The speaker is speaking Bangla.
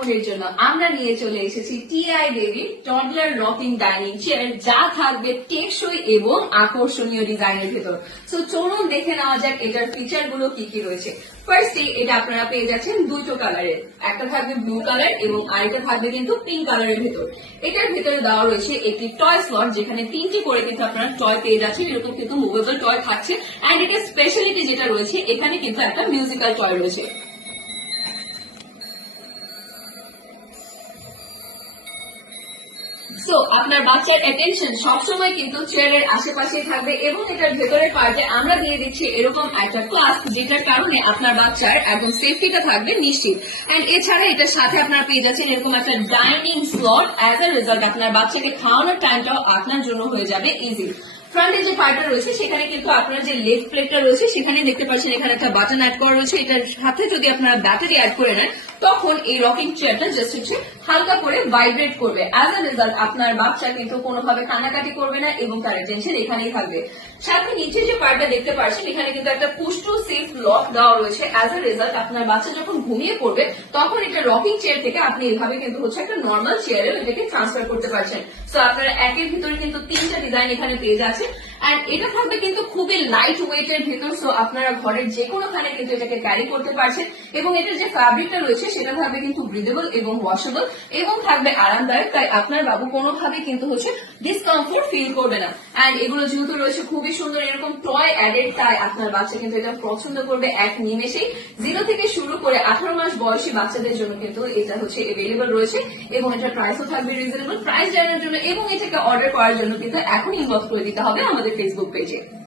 বোনের জন্য আমরা নিয়ে চলে এসেছি TI baby toddler rocking dining chair, যা থাকবে টেকসই এবং আকর্ষণীয় ডিজাইনের ভেতর। সো চলুন দেখে নেওয়া যাক এটার ফিচার গুলো কি কি রয়েছে। ফার্স্টে এটা আপনারা পেয়ে যাচ্ছেন দুটো কালারের, একটা থাকবে ব্লু কালার এবং আরেকটা থাকবে কিন্তু পিঙ্ক কালারের ভেতর। এটার ভেতরে দেওয়া রয়েছে একটি টয় স্লট, যেখানে তিনটি করে কিন্তু আপনারা টয় পেয়ে যাচ্ছেন। এরকম কিন্তু মুভেবল টয় থাকছে, এন্ড এটার স্পেশালিটি যেটা রয়েছে এখানে কিন্তু একটা মিউজিক্যাল টয় রয়েছে। সো আপনার বাচ্চার অ্যাটেনশন সবসময় কিন্তু চেয়ারের আশেপাশেই থাকবে, এবং এটার ভেতরের পার্টে আমরা দিয়ে দিচ্ছি এরকম একটা ক্লাস, যেটার কারণে আপনার বাচ্চার একদম সেফটিটা থাকবে নিশ্চিত। এন্ড এছাড়া এটার সাথে আপনারা পেয়ে যাচ্ছেন এরকম একটা dining slot. As a result আপনার বাচ্চাকে খাওয়ানোর টাইমটাও আপনার জন্য হয়ে যাবে ইজি। ফ্রন্টে যে পার্টটা রয়েছে সেখানে কিন্তু আপনার যে লেগ প্লেটটা রয়েছে সেখানে দেখতে পাচ্ছেন এখানে একটা বাটন অ্যাড করা রয়েছে। এটার সাথে যদি আপনারা ব্যাটারি অ্যাড করে নেন তখন এই রকিং চেয়ারটা জাস্ট হচ্ছে হালকা করে ভাইব্রেট করবে। অ্যাজ আ রেজাল্ট আপনার বাচ্চা কিন্তু কোনোভাবে কান্নাকাটি করবে না এবং তার টেনশন এখানেই থাকবে। সাথে নিচে যে পার্টটা দেখতে পাচ্ছেন এখানে কিন্তু একটা পুশ টু সেফ লক দেওয়া রয়েছে। অ্যাজ আ রেজাল্ট আপনার বাচ্চা যখন ঘুমিয়ে পড়বে তখন এটা রকিং চেয়ার থেকে আপনি এভাবে কিন্তু হচ্ছে একটা নর্মাল চেয়ারে এটাকে ট্রান্সফার করতে পারছেন। সো আপনারা একের ভিতরে কিন্তু তিনটা ডিজাইন এখানে পেয়ে যাচ্ছেন। এন্ড এটা থাকবে কিন্তু খুবই লাইট ওয়েট এর ভিতর। সো আপনারা ঘরের যে কোনোখানে কিন্তু এটাকে ক্যারি করতে পারছেন, এবং এটার যে ফ্যাব্রিকটা রয়েছে সেটা থাকবে কিন্তু ব্রিদেবল এবং ওয়াশেবল এবং থাকবে আরামদায়ক। তাই আপনার বাবু কোনোভাবে কিন্তু হচ্ছে ডিসকমফোর্ট ফিল করবে না। এন্ড এগুলো যেহেতু রয়েছে খুবই সুন্দর এরকম টয় অ্যাডেড, তাই আপনার বাচ্চা কিন্তু এটা পছন্দ করবে এক নিমেষেই। 0 থেকে শুরু করে 18 মাস বয়সী বাচ্চাদের জন্য কিন্তু এটা হচ্ছে এভেলেবল রয়েছে, এবং এটার প্রাইসও থাকবে রিজনেবল। প্রাইস জানার জন্য এবং এটাকে অর্ডার করার জন্য কিন্তু এখন ইনবক্স করে দিতে হবে আমাদের ফেসবুক পেজে।